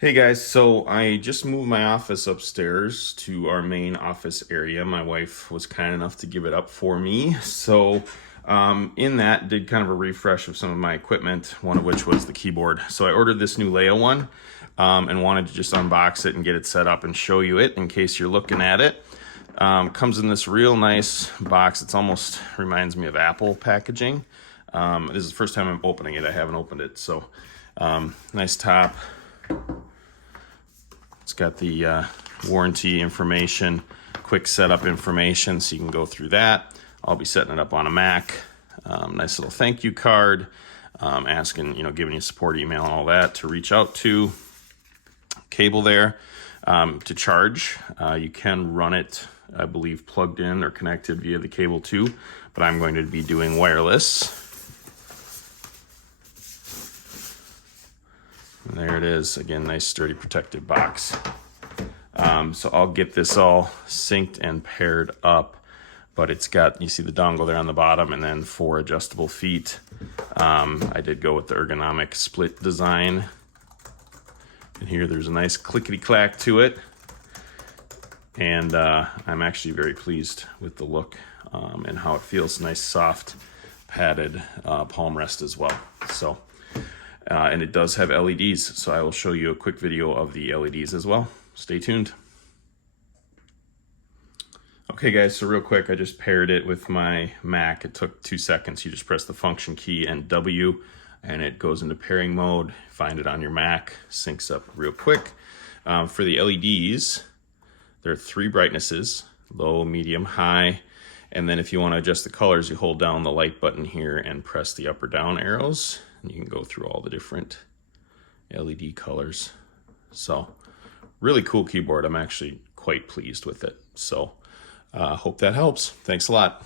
Hey guys, so I just moved my office upstairs to our main office area. My wife was kind enough to give it up for me. In that, did kind of a refresh of some of my equipment, one of which was the keyboard. So I ordered this Nulea one and wanted to just unbox it and get it set up and show you it in case you're looking at it. Comes in this real nice box. It's almost reminds me of Apple packaging. This is the first time I'm opening it. I haven't opened it. Nice top. It's got the warranty information, quick setup information, so you can go through that. I'll be setting it up on a Mac. Nice little thank you card, asking, giving you support email and all that to reach out to. Cable there to charge. You can run it, I believe, plugged in or connected via the cable too, but I'm going to be doing wireless. And there it is. Again, nice sturdy protective box. So I'll get this all synced and paired up, but it's got, you see the dongle there on the bottom and then 4 adjustable feet. I did go with the ergonomic split design. And here there's a nice clickety clack to it. And I'm actually very pleased with the look and how it feels. Nice, soft, padded palm rest as well. And it does have LEDs, so I will show you a quick video of the LEDs as well. Stay tuned. Okay guys, so real quick, I just paired it with my Mac. It took 2 seconds. You just press the function key and W, and it goes into pairing mode. Find it on your Mac, syncs up real quick. For the LEDs, there are 3 brightnesses, low, medium, high. And then if you want to adjust the colors, you hold down the light button here and press the up or down arrows. And you can go through all the different LED colors. So really cool keyboard. I'm actually quite pleased with it. So hope that helps. Thanks a lot.